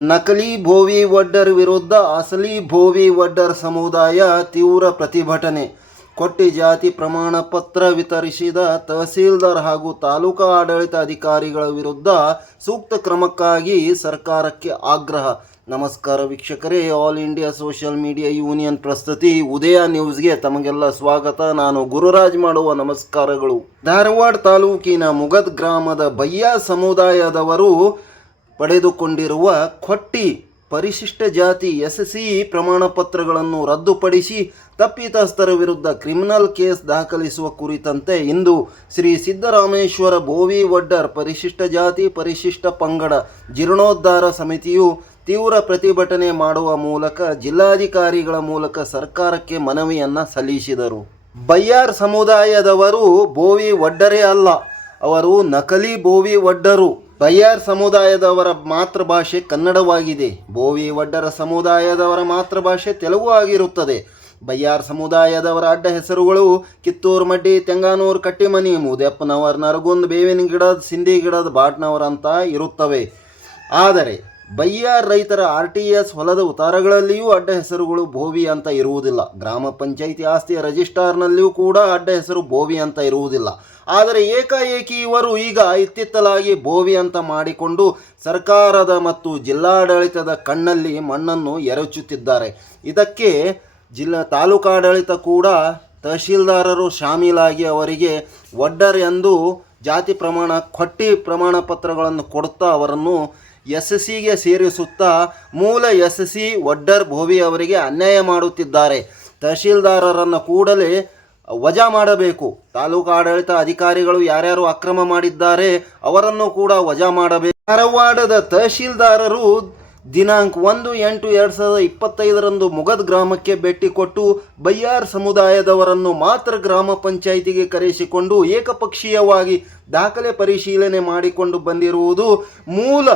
ನಕಲಿ ಭೋವಿ ವಡ್ಡರ್ ವಿರುದ್ಧ ಅಸಲಿ ಭೋವಿ ವಡ್ಡರ್ ಸಮುದಾಯ ತೀವ್ರ ಪ್ರತಿಭಟನೆ. ಕೊಟ್ಟಿ ಜಾತಿ ಪ್ರಮಾಣ ಪತ್ರ ವಿತರಿಸಿದ ತಹಸೀಲ್ದಾರ್ ಹಾಗೂ ತಾಲೂಕಾ ಆಡಳಿತ ಅಧಿಕಾರಿಗಳ ವಿರುದ್ಧ ಸೂಕ್ತ ಕ್ರಮಕ್ಕಾಗಿ ಸರ್ಕಾರಕ್ಕೆ ಆಗ್ರಹ. ನಮಸ್ಕಾರ ವೀಕ್ಷಕರೇ, all India social media union ಪ್ರಸ್ತುತಿ ಉದಯ ನ್ಯೂಸ್ಗೆ ತಮಗೆಲ್ಲ ಸ್ವಾಗತ. ನಾನು ಗುರುರಾಜ್ ಮಾಡುವ ನಮಸ್ಕಾರಗಳು. ಧಾರವಾಡ ತಾಲೂಕಿನ ಮುಗದ್ ಗ್ರಾಮದ ಬಯ್ಯ ಸಮುದಾಯದವರು ಪಡೆದುಕೊಂಡಿರುವ ಕೊಟ್ಟಿ ಪರಿಶಿಷ್ಟ ಜಾತಿ SC ಪ್ರಮಾಣ ಪತ್ರಗಳನ್ನು ರದ್ದುಪಡಿಸಿ ತಪ್ಪಿತಸ್ಥರ ವಿರುದ್ಧ ಕ್ರಿಮಿನಲ್ ಕೇಸ್ ದಾಖಲಿಸುವ ಕುರಿತಂತೆ ಇಂದು ಶ್ರೀ ಸಿದ್ದರಾಮೇಶ್ವರ ಭೋವಿ ವಡ್ಡರ್ ಪರಿಶಿಷ್ಟ ಜಾತಿ ಪರಿಶಿಷ್ಟ ಪಂಗಡ ಜೀರ್ಣೋದ್ಧಾರ ಸಮಿತಿಯು ತೀವ್ರ ಪ್ರತಿಭಟನೆ ಮಾಡುವ ಮೂಲಕ ಜಿಲ್ಲಾಧಿಕಾರಿಗಳ ಮೂಲಕ ಸರ್ಕಾರಕ್ಕೆ ಮನವಿಯನ್ನು ಸಲ್ಲಿಸಿದರು. ಬಯ್ಯಾರ್ ಸಮುದಾಯದವರು ಭೋವಿ ವಡ್ಡರೇ ಅಲ್ಲ, ಅವರು ನಕಲಿ ಭೋವಿ ವಡ್ಡರು. ಬಯ್ಯಾರ್ ಸಮುದಾಯದವರ ಮಾತೃಭಾಷೆ ಕನ್ನಡವಾಗಿದೆ. ಭೋವಿ ವಡ್ಡರ ಸಮುದಾಯದವರ ಮಾತೃಭಾಷೆ ತೆಲುಗು ಆಗಿರುತ್ತದೆ. ಬಯ್ಯಾರ್ ಸಮುದಾಯದವರ ಅಡ್ಡ ಹೆಸರುಗಳು ಕಿತ್ತೂರು ಮಡ್ಡಿ, ತೆಂಗಾನೂರು, ಕಟ್ಟಿಮನಿ, ಮುದೆಪ್ಪನವರ್, ನರಗುಂದ್, ಬೇವಿನ ಗಿಡದ, ಸಿಂಧಿ ಗಿಡದ, ಬಾಟ್ನವರ್ ಅಂತ ಇರುತ್ತವೆ. ಆದರೆ ಬಯ್ಯಾರ್ ರೈತರ RTS ಹೊಲದ ಉತ್ತಾರಗಳಲ್ಲಿಯೂ ಅಡ್ಡ ಹೆಸರುಗಳು ಭೋವಿ ಅಂತ ಇರುವುದಿಲ್ಲ. ಗ್ರಾಮ ಪಂಚಾಯಿತಿ ಆಸ್ತಿಯ ರಿಜಿಸ್ಟಾರ್ನಲ್ಲಿಯೂ ಕೂಡ ಅಡ್ಡ ಹೆಸರು ಭೋವಿ ಅಂತ ಇರುವುದಿಲ್ಲ. ಆದರೆ ಏಕಾಏಕಿ ಇವರು ಈಗ ಇತ್ತಿತ್ತಲಾಗಿ ಭೋವಿ ಅಂತ ಮಾಡಿಕೊಂಡು ಸರ್ಕಾರದ ಮತ್ತು ಜಿಲ್ಲಾಡಳಿತದ ಕಣ್ಣಲ್ಲಿ ಮಣ್ಣನ್ನು ಎರಚುತ್ತಿದ್ದಾರೆ. ಇದಕ್ಕೆ ತಾಲೂಕಾಡಳಿತ ಕೂಡ ತಹಶೀಲ್ದಾರರು ಶಾಮೀಲಾಗಿ ಅವರಿಗೆ ವಡ್ಡರ್ ಎಂದು ಜಾತಿ ಪ್ರಮಾಣ ಕೊಟ್ಟಿ ಪ್ರಮಾಣ ಪತ್ರಗಳನ್ನು ಕೊಡುತ್ತಾ ಅವರನ್ನು SCಗೆ ಸೇರಿಸುತ್ತಾ ಮೂಲ SC ವಡ್ಡರ್ ಭೋವಿ ಅವರಿಗೆ ಅನ್ಯಾಯ ಮಾಡುತ್ತಿದ್ದಾರೆ. ತಹಶೀಲ್ದಾರರನ್ನು ಕೂಡಲೇ ವಜಾ ಮಾಡಬೇಕು. ತಾಲೂಕು ಆಡಳಿತ ಅಧಿಕಾರಿಗಳು ಯಾರ್ಯಾರು ಅಕ್ರಮ ಮಾಡಿದ್ದಾರೆ ಅವರನ್ನು ಕೂಡ ವಜಾ ಮಾಡಬೇಕು. ಧಾರವಾಡದ ತಹಶೀಲ್ದಾರರು ದಿನಾಂಕ 1/8/2025 ಮುಗದ್ ಗ್ರಾಮಕ್ಕೆ ಭೇಟಿ ಕೊಟ್ಟು ಬಯ್ಯಾರ್ ಸಮುದಾಯದವರನ್ನು ಮಾತ್ರ ಗ್ರಾಮ ಪಂಚಾಯಿತಿಗೆ ಕರೆಸಿಕೊಂಡು ಏಕಪಕ್ಷೀಯವಾಗಿ ದಾಖಲೆ ಪರಿಶೀಲನೆ ಮಾಡಿಕೊಂಡು ಬಂದಿರುವುದು ಮೂಲ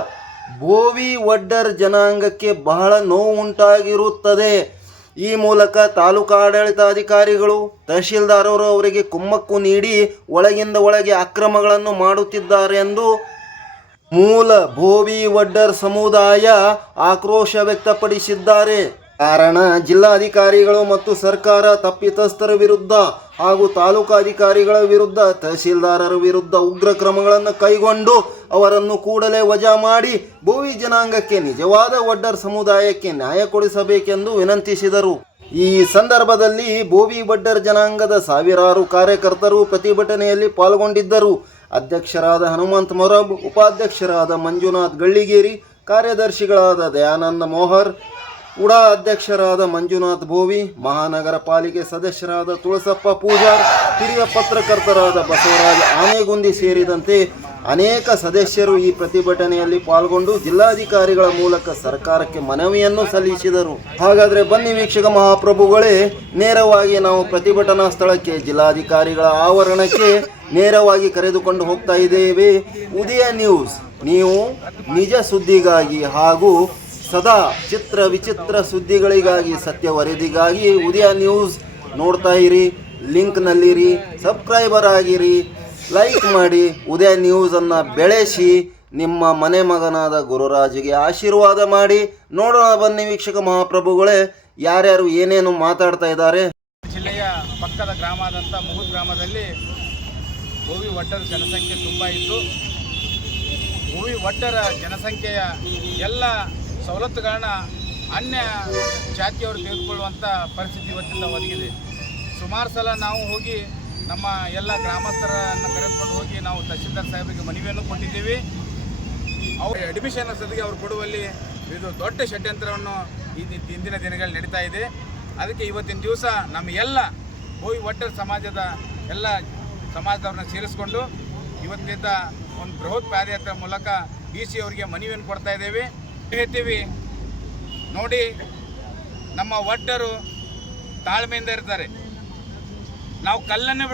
ಭೋವಿ ವಡ್ಡರ್ ಜನಾಂಗಕ್ಕೆ ಬಹಳ ನೋವುಂಟಾಗಿರುತ್ತದೆ. ಈ ಮೂಲಕ ತಾಲೂಕು ಆಡಳಿತಾಧಿಕಾರಿಗಳು ತಹಶೀಲ್ದಾರರು ಅವರಿಗೆ ಕುಮ್ಮಕ್ಕು ನೀಡಿ ಒಳಗಿಂದ ಒಳಗೆ ಅಕ್ರಮಗಳನ್ನು ಮಾಡುತ್ತಿದ್ದಾರೆ ಎಂದು ಮೂಲ ಭೋವಿ ವಡ್ಡರ್ ಸಮುದಾಯ ಆಕ್ರೋಶ ವ್ಯಕ್ತಪಡಿಸಿದ್ದಾರೆ. ಕಾರಣ ಜಿಲ್ಲಾಧಿಕಾರಿಗಳು ಮತ್ತು ಸರ್ಕಾರ ತಪ್ಪಿತಸ್ಥರ ವಿರುದ್ಧ ಹಾಗೂ ತಾಲೂಕು ಅಧಿಕಾರಿಗಳ ವಿರುದ್ಧ ತಹಶೀಲ್ದಾರರ ವಿರುದ್ಧ ಉಗ್ರ ಕ್ರಮಗಳನ್ನು ಕೈಗೊಂಡು ಅವರನ್ನು ಕೂಡಲೇ ವಜಾ ಮಾಡಿ ಭೋವಿ ಜನಾಂಗಕ್ಕೆ ನಿಜವಾದ ವಡ್ಡರ್ ಸಮುದಾಯಕ್ಕೆ ನ್ಯಾಯ ಕೊಡಿಸಬೇಕೆಂದು ವಿನಂತಿಸಿದರು. ಈ ಸಂದರ್ಭದಲ್ಲಿ ಭೋವಿ ವಡ್ಡರ್ ಜನಾಂಗದ ಸಾವಿರಾರು ಕಾರ್ಯಕರ್ತರು ಪ್ರತಿಭಟನೆಯಲ್ಲಿ ಪಾಲ್ಗೊಂಡಿದ್ದರು. ಅಧ್ಯಕ್ಷರಾದ ಹನುಮಂತ ಮೊರಬ್, ಉಪಾಧ್ಯಕ್ಷರಾದ ಮಂಜುನಾಥ್ ಗಳ್ಳಿಗೇರಿ, ಕಾರ್ಯದರ್ಶಿಗಳಾದ ದಯಾನಂದ ಮೋಹರ್, ಉಡಾ ಅಧ್ಯಕ್ಷರಾದ ಮಂಜುನಾಥ್ ಭೋವಿ, ಮಹಾನಗರ ಪಾಲಿಕೆ ಸದಸ್ಯರಾದ ತುಳಸಪ್ಪ ಪೂಜಾರ್, ಹಿರಿಯ ಪತ್ರಕರ್ತರಾದ ಬಸವರಾಜ ಆನೆಗುಂದಿ ಸೇರಿದಂತೆ ಅನೇಕ ಸದಸ್ಯರು ಈ ಪ್ರತಿಭಟನೆಯಲ್ಲಿ ಪಾಲ್ಗೊಂಡು ಜಿಲ್ಲಾಧಿಕಾರಿಗಳ ಮೂಲಕ ಸರ್ಕಾರಕ್ಕೆ ಮನವಿಯನ್ನು ಸಲ್ಲಿಸಿದರು. ಹಾಗಾದರೆ ಬನ್ನಿ ವೀಕ್ಷಕ ಮಹಾಪ್ರಭುಗಳೇ, ನೇರವಾಗಿ ನಾವು ಪ್ರತಿಭಟನಾ ಸ್ಥಳಕ್ಕೆ ಜಿಲ್ಲಾಧಿಕಾರಿಗಳ ಆವರಣಕ್ಕೆ ನೇರವಾಗಿ ಕರೆದುಕೊಂಡು ಹೋಗ್ತಾ ಇದ್ದೇವೆ. ಉದಯ ನ್ಯೂಸ್, ನೀವು ನಿಜ ಸುದ್ದಿಗಾಗಿ ಹಾಗೂ ಸದಾ ಚಿತ್ರ ವಿಚಿತ್ರ ಸುದ್ದಿಗಳಿಗಾಗಿ, ಸತ್ಯ ವರದಿಗಾಗಿ ಉದಯ ನ್ಯೂಸ್ ನೋಡ್ತಾ ಇರಿ. ಲಿಂಕ್ನಲ್ಲಿರಿ, ಸಬ್ಸ್ಕ್ರೈಬರ್ ಆಗಿರಿ, ಲೈಕ್ ಮಾಡಿ, ಉದಯ ನ್ಯೂಸನ್ನು ಬೆಳೆಸಿ ನಿಮ್ಮ ಮನೆ ಮಗನಾದ ಗುರುರಾಜಿಗೆ ಆಶೀರ್ವಾದ ಮಾಡಿ. ನೋಡೋಣ ಬನ್ನಿ ವೀಕ್ಷಕ ಮಹಾಪ್ರಭುಗಳೇ, ಯಾರ್ಯಾರು ಏನೇನು ಮಾತಾಡ್ತಾ ಇದ್ದಾರೆ. ಜಿಲ್ಲೆಯ ಪಕ್ಕದ ಗ್ರಾಮ ಆದಂಥ ಮುಗುದ್ ಗ್ರಾಮದಲ್ಲಿ ಭೋವಿ ವಡ್ಡರ ಜನಸಂಖ್ಯೆ ತುಂಬ ಇದ್ದು, ಭೋವಿ ವಡ್ಡರ ಜನಸಂಖ್ಯೆಯ ಎಲ್ಲ ಸವಲತ್ತುಗಳನ್ನ ಅನ್ಯ ಜಾತಿಯವರು ತೆಗೆದುಕೊಳ್ಳುವಂಥ ಪರಿಸ್ಥಿತಿ ಇವತ್ತಿಂದ ಒದಗಿದೆ. ಸುಮಾರು ಸಲ ನಾವು ಹೋಗಿ ನಮ್ಮ ಎಲ್ಲ ಗ್ರಾಮಸ್ಥರನ್ನು ಕರೆದುಕೊಂಡು ಹೋಗಿ ನಾವು ತಹಶೀಲ್ದಾರ್ ಸಾಹೇಬರಿಗೆ ಮನವಿಯನ್ನು ಕೊಟ್ಟಿದ್ದೀವಿ. ಅವರು ಅಡ್ಮಿಷನ್ ಸದಿಗೆ ಅವರು ಕೊಡುವಲ್ಲಿ ಇದು ದೊಡ್ಡ ಷಡ್ಯಂತ್ರವನ್ನು ಇಂದಿನ ದಿನಗಳಲ್ಲಿ ನಡೀತಾ ಇದೆ. ಅದಕ್ಕೆ ಇವತ್ತಿನ ದಿವಸ ನಮ್ಮ ಎಲ್ಲ ಭೋವಿ ವಡ್ಡರ್ ಸಮಾಜದ ಎಲ್ಲ ಸಮಾಜದವ್ರನ್ನ ಸೇರಿಸ್ಕೊಂಡು ಇವತ್ತಿನಿಂದ ಒಂದು ಬೃಹತ್ ಪಾದಯಾತ್ರೆ ಮೂಲಕ DC ಅವರಿಗೆ ಮನವಿಯನ್ನು ಕೊಡ್ತಾ ಇದ್ದೇವೆ. ಹೇಳ್ತೀವಿ ನೋಡಿ, ನಮ್ಮ ವಡ್ಡರು ತಾಳ್ಮೆಯಿಂದ ಇರ್ತಾರೆ. ನಾವು ಕಲ್ಲನ್ನು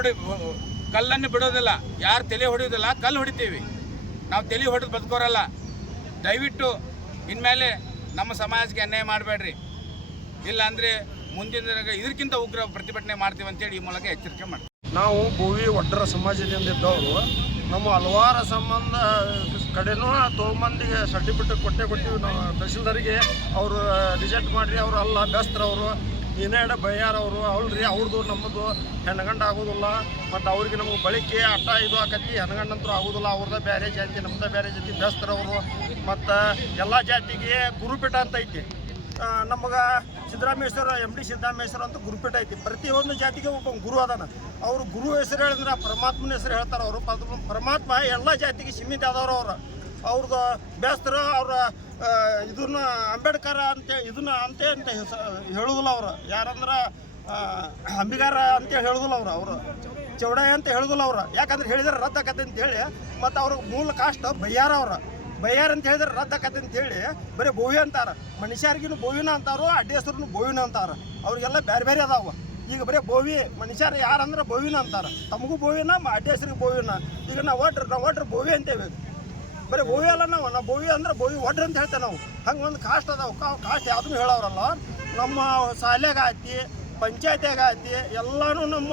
ಬಿಡೋದಿಲ್ಲ, ಯಾರು ತಲೆ ಹೊಡೆಯೋದಿಲ್ಲ, ಕಲ್ಲು ಹೊಡಿತೀವಿ. ನಾವು ತಲೆ ಹೊಡೆದು ಬದುಕೋರಲ್ಲ. ದಯವಿಟ್ಟು ಇನ್ಮೇಲೆ ನಮ್ಮ ಸಮಾಜಕ್ಕೆ ಅನ್ಯಾಯ ಮಾಡಬೇಡ್ರಿ, ಇಲ್ಲಾಂದರೆ ಮುಂದಿನ ದಿನ ಇದಕ್ಕಿಂತ ಉಗ್ರ ಪ್ರತಿಭಟನೆ ಮಾಡ್ತೀವಿ ಅಂತೇಳಿ ಈ ಮೂಲಕ ಎಚ್ಚರಿಕೆ ಮಾಡ್ತೀವಿ. ನಾವು ಭೋವಿ ವಡ್ಡರ ಸಮಾಜದಿಂದ ಇದ್ದವರು ನಮ್ಮ ಹಲವಾರು ಸಂಬಂಧ ಕಡೆನೂ ತೊಗೊಂಬಂದಿಗೆ ಸರ್ಟಿಫಿಕೇಟ್ ಕೊಟ್ಟಿವಿ ನಾವು ತಹಸೀಲ್ದಾರಿಗೆ. ಅವರು ರಿಜೆಕ್ಟ್ ಮಾಡಿರಿ, ಅವರು ಅಲ್ಲ ಬೆಸ್ತರವರು ಏನೇಡ ಬಯ್ಯಾರವರು ಅವ್ರಿ ಅವ್ರದ್ದು ನಮ್ಮದು ಹೆಣ್ಗಂಡು ಆಗೋದಿಲ್ಲ. ಮತ್ತು ಅವ್ರಿಗೆ ನಮಗೆ ಬಳಕೆ ಅಟ್ಟ ಇದು ಆಕತಿ, ಹೆಣ್ಗಂಡಂತರೂ ಆಗೋದಿಲ್ಲ. ಅವ್ರದ್ದು ಬೇರೆ ಜಾತಿ, ನಮ್ದು ಬೇರೆ ಜಾತಿ, ಬೆಸ್ತರವರು. ಮತ್ತು ಎಲ್ಲ ಜಾತಿಗೆ ಗುರುಪೀಠ ಅಂತ ಐತಿ. ನಮಗೆ ಸಿದ್ದರಾಮೇಶ್ವರ MD ಸಿದ್ದರಾಮೇಶ್ವರ ಅಂತ ಗುರುಪೀಠ ಐತಿ. ಪ್ರತಿಯೊಂದು ಜಾತಿಗೆ ಒಬ್ಬ ಗುರು ಅದಾನ. ಅವರು ಗುರು ಹೆಸರು ಹೇಳಿದ್ರೆ ಪರಮಾತ್ಮನ ಹೆಸರು ಹೇಳ್ತಾರೆ. ಅವರು ಪರಮಾತ್ಮ ಎಲ್ಲ ಜಾತಿಗೆ ಸೀಮಿತ ಆದವರು. ಅವ್ರದ್ದು ಬೇಸ್ತರು ಅವ್ರ ಇದನ್ನ ಅಂಬೇಡ್ಕರ್ ಅಂತ ಇದನ್ನ ಅಂತ ಹೇಳುದಿಲ್ಲ. ಅವರು ಯಾರಂದ್ರೆ ಅಂಬಿಗಾರ ಅಂತೇಳಿ ಹೇಳುದಿಲ್ಲ. ಅವರು ಚೌಡಾಯ ಅಂತ ಹೇಳುದಿಲ್ಲ. ಅವರು ಯಾಕಂದ್ರೆ ಹೇಳಿದ್ರೆ ರದ್ದು ಆಕತ್ತೆ ಅಂತೇಳಿ. ಮತ್ತು ಅವ್ರ ಮೂಲ ಕಾಸ್ಟ್ ಬಯ್ಯಾರ. ಬಯ್ಯಾರ ಅಂತ ಹೇಳಿದ್ರೆ ರದ್ದು ಆಕತ್ತೆ ಅಂತೇಳಿ ಬರೀ ಬೋವಿ ಅಂತಾರೆ. ಮನುಷ್ಯರಿಗೂ ಬೋವಿನ ಅಂತಾರೋ, ಅಡ್ಡಿ ಹೆಸರು ಬೋವಿನ ಅಂತಾರೆ. ಅವ್ರಿಗೆಲ್ಲ ಬೇರೆ ಬೇರೆ ಅದಾವ. ಈಗ ಬರೀ ಬೋವಿ ಮನುಷ್ಯರು ಯಾರಂದ್ರೆ ಬೋವಿನ ಅಂತಾರೆ. ತಮಗೂ ಬೋವಿನ, ಅಡ್ಡಿ ಹೆಸರಿಗೆ ಬೋವಿನ. ಈಗ ನಾವು ಒಟ್ರು ಬೋವಿ ಅಂತೇವೆ. ಬರೀ ಬೋವಿ ಅಲ್ಲ, ನಾವು ಬೋವಿ ಅಂದ್ರೆ ಬೋವಿ ಒಡ್ರಿ ಅಂತ ಹೇಳ್ತೇವೆ ನಾವು. ಹಂಗೆ ಒಂದು ಕಾಸ್ಟ್ ಅದಾವ. ಕಾಸ್ಟ್ ಯಾವುದೂ ಹೇಳೋರಲ್ಲ. ನಮ್ಮ ಶಾಲೆಗೆ ಆಯ್ತಿ, ಪಂಚಾಯತಿಯಾಗ ಆಯ್ತಿ, ಎಲ್ಲನೂ ನಮ್ಮ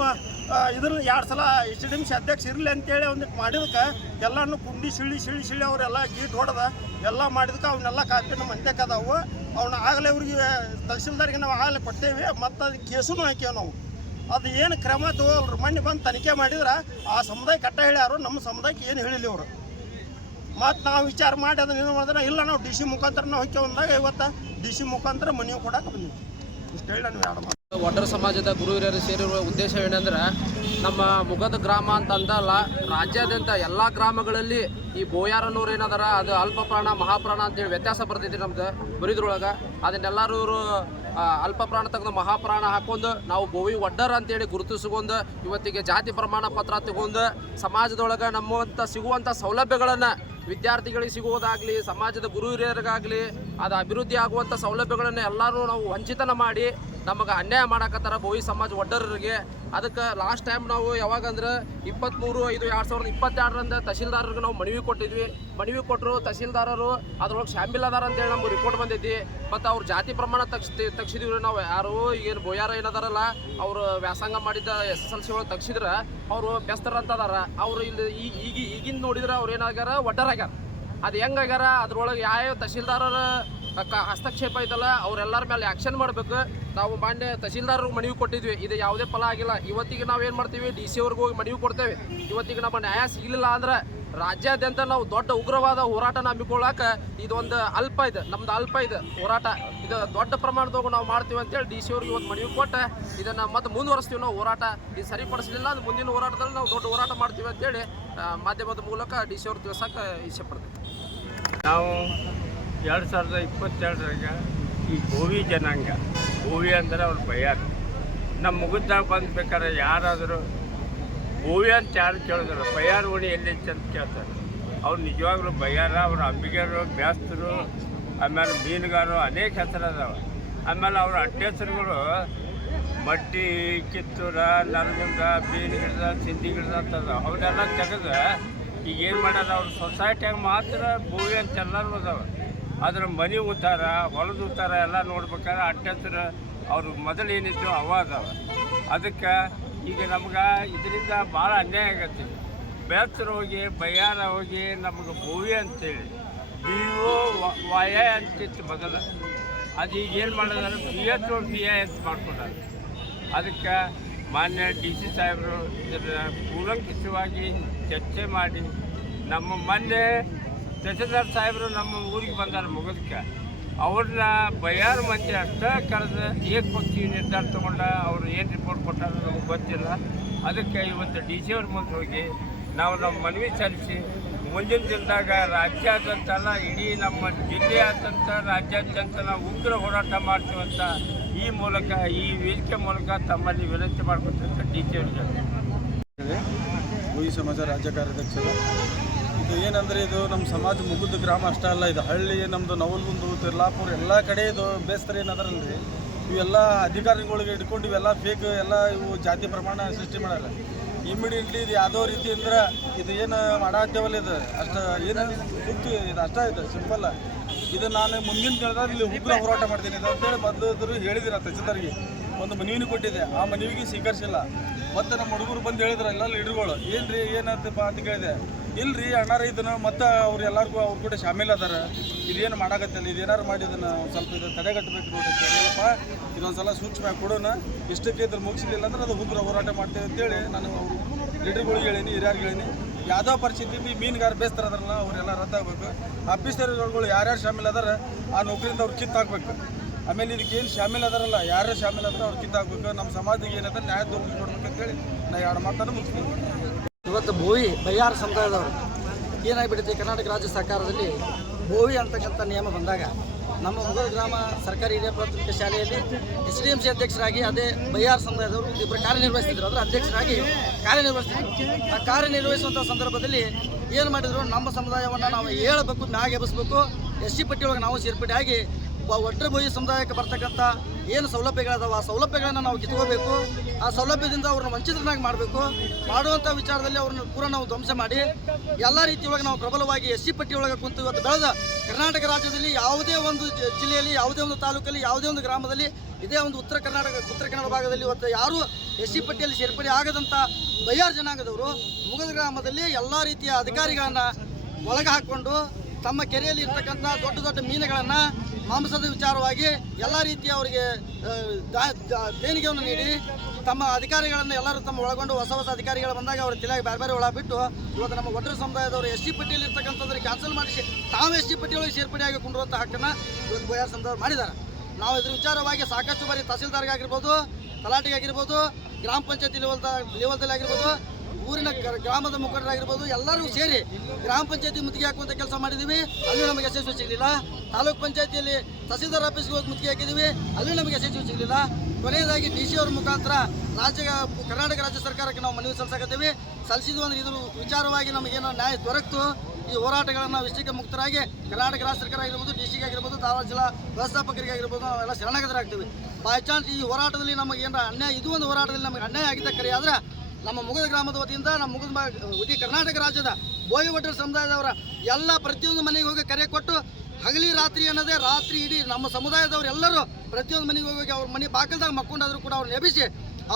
ಇದನ್ನ 2 ಸಲ SDMC ಅಧ್ಯಕ್ಷ ಇರಲಿ ಅಂತೇಳಿ ಒಂದಿಟ್ಟು ಮಾಡಿದಕ್ಕೆ ಎಲ್ಲನೂ ಕುಂಡಿ ಸಿಳಿ ಅವರೆಲ್ಲ ಗೀಟ್ ಹೊಡೆದ ಎಲ್ಲ ಮಾಡಿದಕ್ಕೆ ಅವನ್ನೆಲ್ಲ ಕಾಪಿ ನಮ್ಮ ಅಂತ್ಯಕ್ಕೆ ಅದಾವು. ಅವನ್ನ ಆಗಲೇ ಅವ್ರಿಗೆ ತಹಸೀಲ್ದಾರಿಗೆ ನಾವು ಆಗಲೇ ಕೊಟ್ಟೇವಿ. ಮತ್ತು ಅದಕ್ಕೆ ಕೇಸೂ ಹಾಕ್ಯೇವೆ ನಾವು. ಅದು ಏನು ಕ್ರಮ ತಗೋಲ್ರು. ಮೊನ್ನೆ ಬಂದು ತನಿಖೆ ಮಾಡಿದ್ರೆ ಆ ಸಮುದಾಯ ಕಟ್ಟ ಹೇಳ್ಯಾರು, ನಮ್ಮ ಸಮುದಾಯಕ್ಕೆ ಏನು ಹೇಳಿಲ್ಲ ಅವರು. ಮತ್ತು ನಾವು ವಿಚಾರ ಮಾಡಿ ಅದನ್ನ ಏನು ಮಾಡಿದ್ರೆ ಇಲ್ಲ, ನಾವು DC ಮುಖಾಂತರ ನಾವು ಹೊಕ್ಕೆ ಬಂದಾಗ ಇವತ್ತು DC ಮುಖಾಂತರ ಮನೆಯು ಕೊಡಕ್ಕೆ ಬಂದಿವಿ. ಇಷ್ಟು ಹೇಳಿ ನಾನು ಎರಡು ಮಾತು. ವಡ್ಡರ ಸಮಾಜದ ಗುರು ಹಿರಿಯರು ಸೇರಿರುವ ಉದ್ದೇಶ ಏನಂದ್ರೆ, ನಮ್ಮ ಮುಗದ ಗ್ರಾಮ ಅಂತ ಅಂದಲ್ಲ, ರಾಜ್ಯಾದ್ಯಂತ ಎಲ್ಲ ಗ್ರಾಮಗಳಲ್ಲಿ ಈ ಬೋಯಾರನ್ನೋರು ಏನದಾರ ಅದು ಅಲ್ಪ ಪ್ರಾಣ ಮಹಾಪ್ರಾಣ ಅಂತೇಳಿ ವ್ಯತ್ಯಾಸ ಬರ್ತೈತಿ ನಮ್ದು ಬರಿದ್ರೊಳಗೆ. ಅದನ್ನೆಲ್ಲರೂ ಇವರು ಅಲ್ಪ ಪ್ರಾಣ ತೆಗೆದು ಮಹಾಪ್ರಾಣ ಹಾಕೊಂಡು ನಾವು ಬೋವಿ ವಡ್ಡರ್ ಅಂತೇಳಿ ಗುರುತಿಸ್ಕೊಂಡು ಇವತ್ತಿಗೆ ಜಾತಿ ಪ್ರಮಾಣ ಪತ್ರ ತಗೊಂಡು ಸಮಾಜದೊಳಗೆ ನಮ್ಮಂಥ ಸಿಗುವಂಥ ಸೌಲಭ್ಯಗಳನ್ನು ವಿದ್ಯಾರ್ಥಿಗಳಿಗೆ ಸಿಗುವುದಾಗಲಿ, ಸಮಾಜದ ಗುರು ಹಿರಿಯರಿಗಾಗಲಿ ಅದು ಅಭಿವೃದ್ಧಿ ಆಗುವಂಥ ಸೌಲಭ್ಯಗಳನ್ನು ಎಲ್ಲರೂ ನಾವು ವಂಚಿತನ ಮಾಡಿ ನಮಗೆ ಅನ್ಯಾಯ ಮಾಡಕತ್ತಾರ ಬೋವಿ ಸಮಾಜ ವಡ್ಡರಿಗೆ. ಅದಕ್ಕೆ ಲಾಸ್ಟ್ ಟೈಮ್ ನಾವು ಯಾವಾಗಂದ್ರೆ 23/5/2022 ತಹಸೀಲ್ದಾರರಿಗೆ ನಾವು ಮನವಿ ಕೊಟ್ಟಿದ್ವಿ. ಮನವಿ ಕೊಟ್ಟರು ತಹಸೀಲ್ದಾರರು ಅದ್ರೊಳಗೆ ಶಾಮಿಲ್ ಅದಾರ ಅಂತೇಳಿ ನಮ್ಗೆ ರಿಪೋರ್ಟ್ ಬಂದೈತಿ. ಮತ್ತು ಅವ್ರ ಜಾತಿ ಪ್ರಮಾಣ ತೆಗ್ಸಿದ್ವಿ ನಾವು. ಯಾರು ಏನು ಬೋಯಾರ ಏನದಾರಲ್ಲ, ಅವರು ವ್ಯಾಸಂಗ ಮಾಡಿದ್ದ SSLC ಒಳಗೆ ತೆಗ್ಸಿದ್ರೆ ಅವರು ಬೆಸ್ತರ್ ಅಂತ ಅದಾರ. ಅವರು ಇಲ್ಲಿ ಈಗಿನ ನೋಡಿದ್ರೆ ಅವ್ರು ಏನಾಗ್ಯಾರ, ವಡ್ಡರಾಗ್ಯಾರ. ಅದು ಹೆಂಗಾಗ್ಯಾರ, ಅದ್ರೊಳಗೆ ಯಾವ ತಹಸೀಲ್ದಾರರ ಹಸ್ತಕ್ಷೇಪ ಐತಲ್ಲ ಅವರೆಲ್ಲರ ಮೇಲೆ ಆ್ಯಕ್ಷನ್ ಮಾಡಬೇಕು. ನಾವು ಮಾನ್ಯ ತಹಸೀಲ್ದಾರರಿಗೆ ಮನವಿ ಕೊಟ್ಟಿದ್ವಿ, ಇದು ಯಾವುದೇ ಫಲ ಆಗಿಲ್ಲ. ಇವತ್ತಿಗೆ ನಾವು ಏನು ಮಾಡ್ತೀವಿ, DC ಅವ್ರಿಗೆ ಹೋಗಿ ಮನವಿ ಕೊಡ್ತೇವೆ. ಇವತ್ತಿಗೆ ನಮ್ಮ ನ್ಯಾಯ ಸಿಗಲಿಲ್ಲ ಅಂದ್ರೆ ರಾಜ್ಯಾದ್ಯಂತ ನಾವು ದೊಡ್ಡ ಉಗ್ರವಾದ ಹೋರಾಟನ ಹಮ್ಮಿಕೊಳ್ಳಾಕ ಇದೊಂದು ನಮ್ದು ಅಲ್ಪ ಇದೆ ಹೋರಾಟ. ಇದು ದೊಡ್ಡ ಪ್ರಮಾಣದಾಗ ನಾವು ಮಾಡ್ತೀವಿ ಅಂತೇಳಿ DC ಅವ್ರಿಗೆ ಇವತ್ತು ಮನವಿ ಕೊಟ್ಟು ಇದನ್ನು ಮತ್ತೆ ಮುಂದುವರಿಸ್ತೀವಿ ನಾವು ಹೋರಾಟ. ಇದು ಸರಿಪಡಿಸಲಿಲ್ಲ ಅಂದ್ರೆ ಮುಂದಿನ ಹೋರಾಟದಲ್ಲಿ ನಾವು ದೊಡ್ಡ ಹೋರಾಟ ಮಾಡ್ತೀವಿ ಅಂತೇಳಿ ಮಾಧ್ಯಮದ ಮೂಲಕ DC ಅವ್ರು ತಿಳಿಸೋಕೆ ಇಷ್ಟಪಡ್ತೀವಿ. ನಾವು 2022 ಈ ಬೋವಿ ಜನಾಂಗ, ಬೋವಿ ಅಂದ್ರೆ ಅವ್ರು ಬಯ್ಯಾರ. ನಮ್ಮ ಮುಗಿದಾಗ ಬಂದ್ಬೇಕಾದ್ರೆ ಯಾರಾದರೂ ಬೋವಿ ಅಂತ ಯಾರು ಕೇಳಿದ್ರು, ಬಯ್ಯಾರ ಓಣಿ ಎಲ್ಲಿ ಅಂತ ಕೇಳ್ತಾರೆ. ಅವ್ರು ನಿಜವಾಗ್ಲೂ ಬಯ್ಯಾರ. ಅವ್ರು ಅಂಬಿಗರು, ಬ್ಯಾಸ್ತರು, ಆಮೇಲೆ ಮೀನುಗಾರರು, ಅನೇಕ ಹೆಸರು ಅದಾವೆ. ಆಮೇಲೆ ಅವ್ರ ಅಡ್ಡ ಹೆಸರುಗಳು ಮಡ್ಡಿ, ಕಿತ್ತೂರ, ನರಗುಂದ, ಬೀನ್ ಗಿಡದ, ಸಿಂಧಿ ಗಿಡದ ಅಂತದ. ಅವನ್ನೆಲ್ಲ ತೆಗೆದು ಈಗ ಏನು ಮಾಡ್ಯಾರ, ಅವ್ರ ಸೊಸೈಟಿಯಾಗ ಮಾತ್ರ ಬೋವಿ ಅಂತ ಎಲ್ಲರೂ ಅದಾವೆ. ಅದ್ರ ಮನೆ ಉತ್ತಾರ, ಹೊಲದ ಉತ್ತಾರ ಎಲ್ಲ ನೋಡ್ಬೇಕಾದ್ರೆ ಅಡ್ಡ ಹೆಸರು ಅವ್ರು ಮೊದಲು ಏನಿತ್ತು ಅವ ಅದಾವೆ. ಅದಕ್ಕೆ ಈಗ ನಮ್ಗೆ ಇದರಿಂದ ಭಾಳ ಅನ್ಯಾಯ ಆಗತ್ತೆ. ಬೇಸ್ತರು ಹೋಗಿ ಬಯ್ಯಾರ ಹೋಗಿ ನಮಗೆ ಬೋವಿ ಅಂತೇಳಿ BOY ಅಂತಿತ್ತು ಮೊದಲು. ಅದು ಈಗ ಏನು ಮಾಡೋದಂದ್ರೆ BHO ಅಂತ ಮಾಡ್ಕೊಂಡಾರೆ. ಅದಕ್ಕೆ ಮಾನ್ಯ DC ಸಾಹೇಬರು ಇದರ ಕೂಲಂಕಷವಾಗಿ ಚರ್ಚೆ ಮಾಡಿ ನಮ್ಮ ಮೊನ್ನೆ ತಹಸೀಲ್ದಾರ್ ಸಾಹೇಬರು ನಮ್ಮ ಊರಿಗೆ ಬಂದಾರ ಮುಗಿದಕ್ಕೆ. ಅವ್ರನ್ನ ಬಯ್ಯಾರ ಮಂದಿ ಅಷ್ಟೇ ಕರೆದು ಏಕಪಕ್ಷೀಯ ನಿರ್ಧಾರ ತೊಗೊಂಡ ಅವ್ರು ಏನು ರಿಪೋರ್ಟ್ ಕೊಟ್ಟಾರ ನಮಗೆ ಗೊತ್ತಿಲ್ಲ. ಅದಕ್ಕೆ ಇವತ್ತು DC ಅವ್ರ ಮುಂದೆ ಹೋಗಿ ನಾವು ನಮ್ಮ ಮನವಿ ಸಲ್ಲಿಸಿ ಮುಂದಿನ ದಿನದಾಗ ರಾಜ್ಯಾದ್ಯಂತಲ್ಲ, ಇಡೀ ನಮ್ಮ ಜಿಲ್ಲೆಯಾದ್ಯಂತ ರಾಜ್ಯಾದ್ಯಂತ ನಾವು ಉಗ್ರ ಹೋರಾಟ ಮಾಡ್ತೀವಂತ ಈ ಮೂಲಕ, ಈ ವೇದಿಕೆ ಮೂಲಕ ತಮ್ಮಲ್ಲಿ ವಿನಂತಿ ಮಾಡ್ಕೊತಂತ DC ಅವ್ರಿಗೆ. ಬೋವಿ ಸಮಾಜ ರಾಜ್ಯ ಕಾರ್ಯಾಧ್ಯಕ್ಷರು. ಇದು ಏನಂದರೆ, ಇದು ನಮ್ಮ ಸಮಾಜ ಮುಗಿದ ಗ್ರಾಮ ಅಷ್ಟೇ ಅಲ್ಲ, ಇದು ಹಳ್ಳಿ ನಮ್ಮದು ನವಲಗುಂದ, ತಿರ್ಲಾಪುರ ಎಲ್ಲ ಕಡೆ ಇದು ಬೇಸ್ತರು ಏನದರಲ್ರಿ, ಇವೆಲ್ಲ ಅಧಿಕಾರಿಗಳಿಗೆ ಹಿಡ್ಕೊಂಡು ಇವೆಲ್ಲ ಫೇಕ್ ಎಲ್ಲ ಇವು ಜಾತಿ ಪ್ರಮಾಣ ಸೃಷ್ಟಿ ಮಾಡ್ಯಾರ. ಇಮಿಡಿಯೇಟ್ಲಿ ಇದು ಯಾವುದೋ ರೀತಿ ಅಂದ್ರೆ ಇದು ಏನು ಮಾಡಾತ್ತೇವಲ್ಲ, ಇದು ಅಷ್ಟು ಏನು ಸುತ್ತು ಇದು ಅಷ್ಟೇ, ಇದು ಸಿಂಪಲ್ಲ. ಇದು ನಾನು ಮುಂದಿನ ದಿನದಾಗ ಇಲ್ಲಿ ಉಗ್ರ ಹೋರಾಟ ಮಾಡ್ತೀನಿ ಇದು ಅಂತೇಳಿ ಮೊದಲು ಹೇಳಿದ್ದೀನಿ. ತಹಸೀಲ್ದಾರ್ಗೆ ಒಂದು ಮನವಿನೂ ಕೊಟ್ಟಿದ್ದೆ, ಆ ಮನವಿಗೆ ಸ್ವೀಕರಿಸಿಲ್ಲ. ಮತ್ತು ನಮ್ಮ ಹುಡುಗರು ಬಂದು ಹೇಳಿದ್ರು ಎಲ್ಲ ಲೀಡರ್ಗಳು, ಏನು ರೀ ಏನಂತಪ್ಪ ಅಂತ ಕೇಳಿದೆ. ಇಲ್ರಿ ಅಣ್ಣಾರ ಇದನ್ನು ಮತ್ತು ಅವ್ರು ಎಲ್ಲರಿಗೂ ಅವ್ರ ಕೂಡ ಶಾಮೀಲ್ ಅದಾರ. ಇದೇನು ಮಾಡಾಕತ್ತಿಲ್ಲ, ಇದೇನಾರು ಮಾಡಿ ಇದನ್ನು ಸ್ವಲ್ಪ ಇದು ತಡೆಗಟ್ಟಬೇಕು ನೋಡಕ್ಕೆ ಏನಪ್ಪ ಇದೊಂದು ಸಲ ಸೂಕ್ಷ್ಮ ಕೊಡೋಣ. ಇಷ್ಟಕ್ಕೆ ಇದ್ರ ಮುಗಿಸಲಿಲ್ಲ ಅಂದ್ರೆ ಅದು ಉಗ್ರ ಹೋರಾಟ ಮಾಡ್ತೇವೆ ಅಂತೇಳಿ ನಾನು ಅವರು ಲೀಡರ್ಗಳಿಗೆ ಹೇಳೀನಿ, ಹಿರಿಯರಿಗೆ ಹೇಳೀನಿ. ಯಾವುದೋ ಪರಿಸ್ಥಿತಿ ಮೀನುಗಾರ ಬೇಸ್ತಾರ ಅದಾರಲ್ಲ ಅವರೆಲ್ಲ ರದ್ದಾಗಬೇಕು. ಆಫೀಸರ್ಗಳು ಯಾರ್ಯಾರು ಶಾಮೀಲ್ ಅದಾರ ಆ ನೌಕರಿಯಿಂದ ಅವ್ರು ಕಿತ್ತಾಕಬೇಕು. ಆಮೇಲೆ ಇದಕ್ಕೆ ಏನು ಶಾಮೀಲ್ ಅದಾರಲ್ಲ ಯಾರ್ಯಾರು ಶಾಮೀಲ್ ಅದಾರ ಅವ್ರು ಕಿತ್ತಾಕಬೇಕು. ನಮ್ಮ ಸಮಾಜಕ್ಕೆ ಏನದ ನ್ಯಾಯ ದೊರಕಿಸ್ಕೊಡ್ಬೇಕಂತೇಳಿ ನಾ 2 ಮಾತನ್ನು ಮುಗಿಸ್ತೀನಿ. ಇವತ್ತು ಬೋವಿ ಬಯ್ಯಾರ ಸಮುದಾಯದವರು ಏನಾಗಿಬಿಡುತ್ತೆ, ಕರ್ನಾಟಕ ರಾಜ್ಯ ಸರ್ಕಾರದಲ್ಲಿ ಬೋವಿ ಅಂತಕ್ಕಂಥ ನಿಯಮ ಬಂದಾಗ ನಮ್ಮ ಮುಗದ ಗ್ರಾಮ ಸರ್ಕಾರಿ ಹಿರಿಯ ಪ್ರಾಥಮಿಕ ಶಾಲೆಯಲ್ಲಿ SDMC ಅಧ್ಯಕ್ಷರಾಗಿ ಅದೇ ಬಯ್ಯಾರ ಸಮುದಾಯದವರು ಇಬ್ಬರು ಕಾರ್ಯನಿರ್ವಹಿಸ್ತಿದ್ರು. ಅದರ ಅಧ್ಯಕ್ಷರಾಗಿ ಕಾರ್ಯನಿರ್ವಹಿಸ್ತಿದ್ರು. ಆ ಕಾರ್ಯನಿರ್ವಹಿಸುವಂಥ ಸಂದರ್ಭದಲ್ಲಿ ಏನು ಮಾಡಿದ್ರು, ನಮ್ಮ ಸಮುದಾಯವನ್ನು ನಾವು ಹೇಳಬೇಕು, ಮ್ಯಾಗ ಎಬ್ಬಿಸ್ಬೇಕು, SC ಪಟ್ಟಿಯೊಳಗೆ ನಾವು ಸೇರ್ಪಡೆ ಆಗಿ ಒಟ್ಟರೆ ಬೋಯಿ ಸಮುದಾಯಕ್ಕೆ ಬರ್ತಕ್ಕಂಥ ಏನು ಸೌಲಭ್ಯಗಳದಾವ ಆ ಸೌಲಭ್ಯಗಳನ್ನು ನಾವು ಕಿತ್ಕೋಬೇಕು. ಆ ಸೌಲಭ್ಯದಿಂದ ಅವ್ರನ್ನ ವಂಚಿತರನ್ನಾಗಿ ಮಾಡಬೇಕು. ಮಾಡುವಂಥ ವಿಚಾರದಲ್ಲಿ ಅವ್ರನ್ನ ಪೂರ ನಾವು ಧ್ವಂಸ ಮಾಡಿ ಎಲ್ಲ ರೀತಿಯೊಳಗೆ ನಾವು ಪ್ರಬಲವಾಗಿ SC ಪಟ್ಟಿಯೊಳಗೆ ಕುಂತು ಇವತ್ತು ಬೆಳೆದ ಕರ್ನಾಟಕ ರಾಜ್ಯದಲ್ಲಿ ಯಾವುದೇ ಒಂದು ಜಿಲ್ಲೆಯಲ್ಲಿ, ಯಾವುದೇ ಒಂದು ತಾಲೂಕಲ್ಲಿ, ಯಾವುದೇ ಒಂದು ಗ್ರಾಮದಲ್ಲಿ, ಇದೇ ಒಂದು ಉತ್ತರ ಕನ್ನಡ ಭಾಗದಲ್ಲಿ ಇವತ್ತು ಯಾರೂ SC ಪಟ್ಟಿಯಲ್ಲಿ ಸೇರ್ಪಡೆ ಆಗದಂಥ ಬಯ್ಯಾರ ಜನಾಂಗದವರು ಮುಗದ ಗ್ರಾಮದಲ್ಲಿ ಎಲ್ಲ ರೀತಿಯ ಅಧಿಕಾರಿಗಳನ್ನು ಒಳಗೆ ಹಾಕ್ಕೊಂಡು ತಮ್ಮ ಕೆರೆಯಲ್ಲಿ ಇರ್ತಕ್ಕಂಥ ದೊಡ್ಡ ದೊಡ್ಡ ಮೀನುಗಳನ್ನು ಮಾಂಸದ ವಿಚಾರವಾಗಿ ಎಲ್ಲ ರೀತಿಯ ಅವರಿಗೆ ದೇಣಿಗೆಯನ್ನು ನೀಡಿ ತಮ್ಮ ಅಧಿಕಾರಿಗಳನ್ನು ಎಲ್ಲರೂ ತಮ್ಮ ಒಳಗೊಂಡು ಹೊಸ ಅಧಿಕಾರಿಗಳು ಬಂದಾಗ ಅವರ ತಲೆಯಾಗಿ ಬೇರೆ ಒಳ ಬಿಟ್ಟು ಇವತ್ತು ನಮ್ಮ ಒಟ್ಟರೆ ಸಮುದಾಯದವರು SC ಪಟ್ಟಿಯಲ್ಲಿ ಇರ್ತಕ್ಕಂಥದ್ದು ಕ್ಯಾನ್ಸಲ್ ಮಾಡಿಸಿ ತಾವು SC ಪಟ್ಟಿಯೊಳಗೆ ಸೇರ್ಪಡೆಯಾಗಿ ಕೊಂಡಿರುವಂಥ ಹಕ್ಕನ್ನು ಇವತ್ತು ಬಯ್ಯಾರ ಸಮುದಾಯದವರು ಮಾಡಿದ್ದಾರೆ. ನಾವು ಇದ್ರ ವಿಚಾರವಾಗಿ ಸಾಕಷ್ಟು ಬಾರಿ ತಹಸೀಲ್ದಾರ್ಗಾಗಿರ್ಬೋದು, ತಲಾಟಿಗಾಗಿರ್ಬೋದು, ಗ್ರಾಮ ಪಂಚಾಯತಿ ಲೆವೆಲ್ದಲ್ಲಿ ಆಗಿರ್ಬೋದು, ಊರಿನ ಗ್ರಾಮದ ಮುಖಂಡರಾಗಿರ್ಬೋದು ಎಲ್ಲರೂ ಸೇರಿ ಗ್ರಾಮ ಪಂಚಾಯತಿ ಮುತ್ತಿಗೆ ಹಾಕುವಂಥ ಕೆಲಸ ಮಾಡಿದ್ದೀವಿ. ಅಲ್ಲಿ ನಮಗೆ ಯಶಸ್ವಿ ಸಿಗಲಿಲ್ಲ. ತಾಲೂಕು ಪಂಚಾಯತಿಯಲ್ಲಿ ತಹಸೀಲ್ದಾರ್ ಆಫೀಸ್ಗೆ ಹೋಗಿ ಮುತ್ತಿಗೆ ಹಾಕಿದ್ದೀವಿ, ಅಲ್ಲಿ ನಮಗೆ ಯಶಸ್ವಿ ಸಿಗಲಿಲ್ಲ. ಕೊನೆಯದಾಗಿ DC ಅವ್ರ ಮುಖಾಂತರ ಕರ್ನಾಟಕ ರಾಜ್ಯ ಸರ್ಕಾರಕ್ಕೆ ನಾವು ಮನವಿ ಸಲ್ಲಿಸಕತ್ತೀವಿ. ಸಲ್ಲಿಸಿದ್ವು ಅಂದ್ರೆ ಇದ್ರ ವಿಚಾರವಾಗಿ ನಮಗೇನೋ ನ್ಯಾಯ ದೊರಕ್ತು ಈ ಹೋರಾಟಗಳನ್ನು ವಿಷಯಕ್ಕೆ ಮುಕ್ತರಾಗಿ ಕರ್ನಾಟಕ ರಾಜ್ಯ ಸರ್ಕಾರ ಆಗಿರ್ಬೋದು, DC ಆಗಿರ್ಬೋದು, ಧಾರವಾಡ ಜಿಲ್ಲಾ ವ್ಯವಸ್ಥಾಪಕರಿಗೆ ಆಗಿರ್ಬೋದು ನಾವೆಲ್ಲ ಶರಣಾಗತರಾಗ್ತೀವಿ. ಬೈ ಚಾನ್ಸ್ ಈ ಹೋರಾಟದಲ್ಲಿ ನಮಗೆ ಏನಾರ ಅನ್ಯಾಯ, ಇದು ಒಂದು ಹೋರಾಟದಲ್ಲಿ ನಮಗೆ ಅನ್ಯಾಯ ಆಗಿದ್ದ ಕರೆ ಆದರೆ ನಮ್ಮ ಮುಗದ ಗ್ರಾಮದ ವತಿಯಿಂದ ನಮ್ಮ ಇಡೀ ಕರ್ನಾಟಕ ರಾಜ್ಯದ ಬೋವಿ ಒಡ್ಡರ ಸಮುದಾಯದವರ ಎಲ್ಲ ಪ್ರತಿಯೊಂದು ಮನೆಗೆ ಹೋಗಿ ಕರೆ ಕೊಟ್ಟು ಹಗಲಿ ರಾತ್ರಿ ಅನ್ನೋದೇ ರಾತ್ರಿ ಇಡೀ ನಮ್ಮ ಸಮುದಾಯದವರು ಎಲ್ಲರೂ ಪ್ರತಿಯೊಂದು ಮನೆಗೆ ಹೋಗಿ ಅವ್ರ ಮನೆ ಬಾಗಿಲ್ದಾಗ ಮಕ್ಕೊಂಡಾದರೂ ಕೂಡ ಅವ್ರನ್ನ ಎಬ್ಬಿಸಿ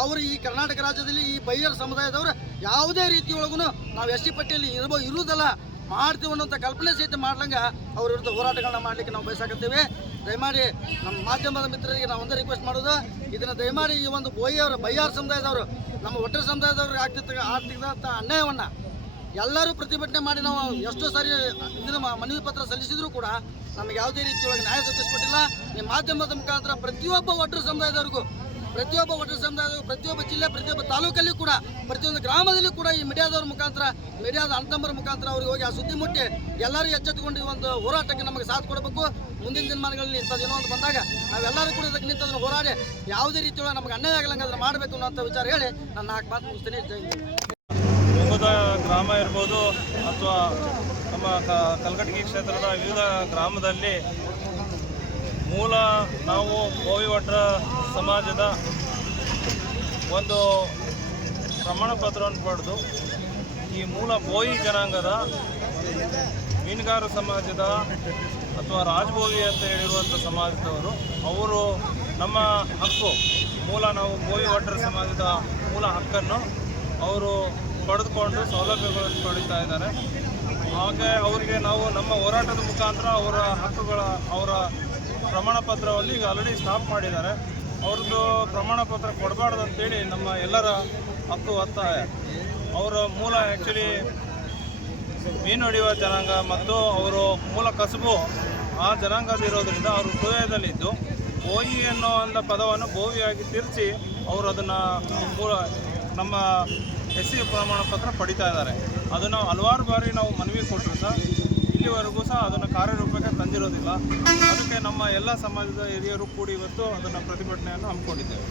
ಅವರು ಈ ಕರ್ನಾಟಕ ರಾಜ್ಯದಲ್ಲಿ ಈ ಬಯ್ಯರ ಸಮುದಾಯದವರು ಯಾವುದೇ ರೀತಿಯೊಳಗೂ ನಾವು SC ಪಟ್ಟಿಯಲ್ಲಿ ಇರುವುದಲ್ಲ ಮಾಡ್ತೀವಿ ಅನ್ನೋಂಥ ಕಲ್ಪನೆ ಸಹಿತ ಮಾಡ್ಲಂಗೆ ಅವ್ರ ವಿರುದ್ಧ ಹೋರಾಟಗಳನ್ನ ಮಾಡಲಿಕ್ಕೆ ನಾವು ಬಯಸಾಕತ್ತೀವಿ. ದಯಮಾಡಿ ನಮ್ಮ ಮಾಧ್ಯಮದ ಮಿತ್ರರಿಗೆ ನಾವು ಒಂದೇ ರಿಕ್ವೆಸ್ಟ್ ಮಾಡೋದು, ಇದನ್ನು ದಯಮಾಡಿ ಈ ಒಂದು ಬಯ್ಯಾರ ಸಮುದಾಯದವರು ನಮ್ಮ ಒಟ್ಟರೆ ಸಮುದಾಯದವ್ರಿಗೆ ಆಗ್ತಿದ್ದಂಥ ಅನ್ಯಾಯವನ್ನು ಎಲ್ಲರೂ ಪ್ರತಿಭಟನೆ ಮಾಡಿ ನಾವು ಎಷ್ಟೋ ಸಾರಿ ಇದನ್ನು ಮನವಿ ಪತ್ರ ಸಲ್ಲಿಸಿದ್ರು ಕೂಡ ನಮಗೆ ಯಾವುದೇ ರೀತಿಯೊಳಗೆ ನ್ಯಾಯ ದೊರಕಿಸ್ಕೊಟ್ಟಿಲ್ಲ. ಈ ಮಾಧ್ಯಮದ ಮುಖಾಂತರ ಪ್ರತಿಯೊಬ್ಬ ಒಟ್ಟರೆ ಸಮುದಾಯದವ್ರಿಗೂ, ಪ್ರತಿಯೊಬ್ಬ ಜಿಲ್ಲೆ, ಪ್ರತಿಯೊಬ್ಬ ತಾಲೂಕಲ್ಲಿ ಕೂಡ, ಪ್ರತಿಯೊಂದು ಗ್ರಾಮದಲ್ಲಿ ಕೂಡ ಈ ಮೀಡಿಯಾದವ್ರ ಮುಖಾಂತರ, ಮೀಡಿಯಾದ ಅಣ್ಣತಮ್ಮರ ಮುಖಾಂತರ ಅವ್ರಿಗೆ ಹೋಗಿ ಆ ಸುದ್ದಿ ಮುಟ್ಟಿ ಎಲ್ಲರೂ ಎಚ್ಚೆತ್ತುಕೊಂಡು ಈ ಒಂದು ಹೋರಾಟಕ್ಕೆ ನಮಗೆ ಸಾಥ್ ಕೊಡಬೇಕು. ಮುಂದಿನ ದಿನಮಾನಗಳಲ್ಲಿ ಇಂಥದ್ದೇನೋ ಒಂದು ಬಂದಾಗ ನಾವೆಲ್ಲರೂ ಕೂಡ ಇದಕ್ಕೆ ನಿಂತದನ್ನು ಹೋರಾಡಿ ಯಾವುದೇ ರೀತಿಯೊಳಗೆ ನಮಗೆ ಅನ್ಯಾಯ ಆಗಲಂಗೆ ಅದನ್ನು ಮಾಡಬೇಕು ಅನ್ನೋಂಥ ವಿಚಾರ ಹೇಳಿ ನಾನು 4 ಮಾತು ಮುಗಿಸ್ತೇನೆ. ಜೈ ಹಿಂದ್. ಮುಗದ ಗ್ರಾಮ ಇರ್ಬೋದು ಅಥವಾ ನಮ್ಮ ಕಲ್ಗಟಗಿ ಕ್ಷೇತ್ರದ ವಿವಿಧ ಗ್ರಾಮದಲ್ಲಿ ಮೂಲ ನಾವು ಬೋವಿ ಒಡ್ಡರ ಸಮಾಜದ ಒಂದು ಪ್ರಮಾಣ ಪತ್ರವನ್ನು ಪಡೆದು ಈ ಮೂಲ ಬೋಯಿ ಜನಾಂಗದ ಮೀನುಗಾರ ಸಮಾಜದ ಅಥವಾ ರಾಜಭೋಗಿ ಅಂತ ಹೇಳಿರುವಂಥ ಸಮಾಜದವರು ಅವರು ನಮ್ಮ ಹಕ್ಕು ಮೂಲ ನಾವು ಬೋವಿ ಒಡ್ಡರ ಸಮಾಜದ ಮೂಲ ಹಕ್ಕನ್ನು ಅವರು ಪಡೆದುಕೊಂಡು ಸೌಲಭ್ಯಗಳನ್ನು ಪಡೀತಾ ಇದ್ದಾರೆ. ಹಾಗೆ ಅವರಿಗೆ ನಾವು ನಮ್ಮ ಹೋರಾಟದ ಮುಖಾಂತರ ಅವರ ಹಕ್ಕುಗಳ ಅವರ ಪ್ರಮಾಣ ಪತ್ರವನ್ನು ಈಗ ಆಲ್ರೆಡಿ ಸ್ಟಾಪ್ ಮಾಡಿದ್ದಾರೆ. ಅವ್ರದ್ದು ಪ್ರಮಾಣ ಪತ್ರ ಕೊಡಬಾರ್ದು ಅಂತೇಳಿ ನಮ್ಮ ಎಲ್ಲರ ಹಕ್ಕು ಒತ್ತಾಯ. ಅವರ ಮೂಲ ಆ್ಯಕ್ಚುಲಿ ಮೀನು ಹಿಡಿಯುವ ಜನಾಂಗ ಮತ್ತು ಅವರು ಮೂಲ ಕಸುಬು ಆ ಜನಾಂಗದಿರೋದ್ರಿಂದ ಅವರು ಹೃದಯದಲ್ಲಿದ್ದು ಬೋಯಿ ಅನ್ನೋ ಒಂದು ಪದವನ್ನು ಬೋವಿಯಾಗಿ ತಿರ್ಚಿ ಅವರು ಅದನ್ನು ಮೂಲ ನಮ್ಮ SC ಪ್ರಮಾಣ ಪತ್ರ ಪಡಿತಾ ಇದ್ದಾರೆ. ಅದನ್ನು ಹಲವಾರು ಬಾರಿ ನಾವು ಮನವಿ ಕೊಟ್ಟರು ಸಹ ಇಲ್ಲಿವರೆಗೂ ಸಹ ಅದನ್ನು ಕಾರ್ಯರೂಪಕ್ಕೆ ತಂದಿರೋದಿಲ್ಲ. ಅದಕ್ಕೆ ನಮ್ಮ ಎಲ್ಲ ಸಮಾಜದ ಹಿರಿಯರು ಕೂಡಿ ಇವತ್ತು ಅದನ್ನು ಪ್ರತಿಭಟನೆಯನ್ನು ಹಮ್ಮಿಕೊಂಡಿದ್ದೇವೆ.